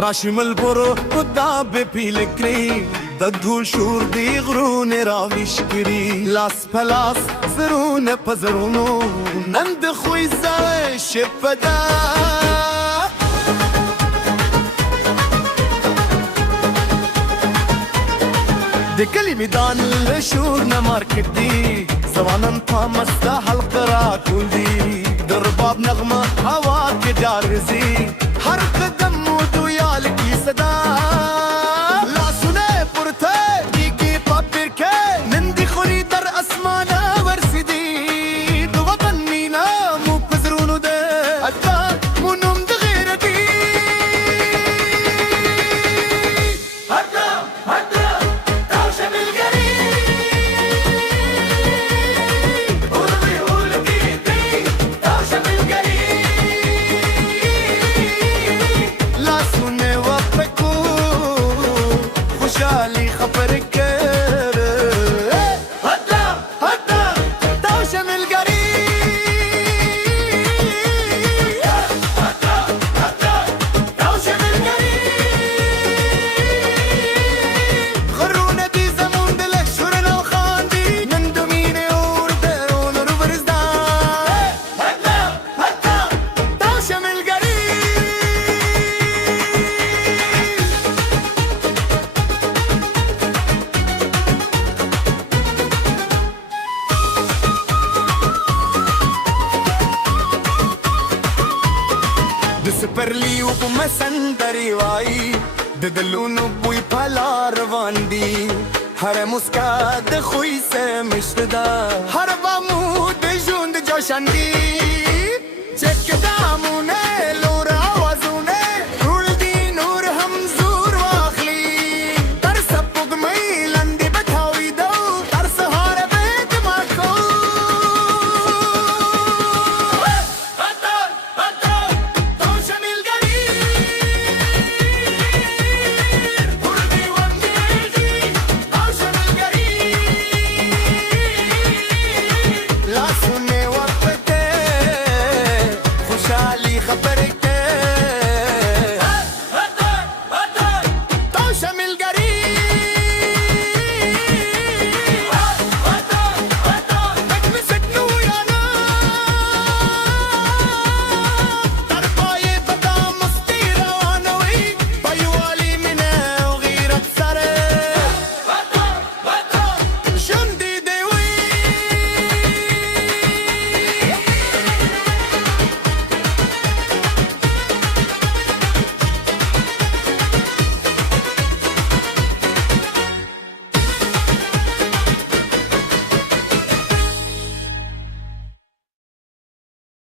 راشم البرو قدام بيلكري ددو شور دي غرون راويش كري لاس بلاس زرون بزرونو نند خوي زاوي شبدا دي كلي ميدان الشور نماركت دي زوانا طامستا حلقرا كل دي درباب نغمة هواك دارزي حرق دم ودويالك يسدا لا سنة برته ديكي بابيركي نندي خوري در اسمانا ورسدي دو وطن مينا مو بزرونو ده اتا منوم دغير دي هدا تاوشة بالقريب قولي قولي دي تاوشة بالقريب لا سنة وفكو خشالي خبرك هدا تاوشة بالقريب تاوشة بالقريب غرونا دي زمون دلك شورنا وخاندي نندميني وردون وروبرزدان هدا تاوشة بالقريب دسپرلی و مسندری وای ددلونو بوی پلا روان دی هر مسکا د خوی سے مشتدا هر وامو د جوند جوشن دی چک دامو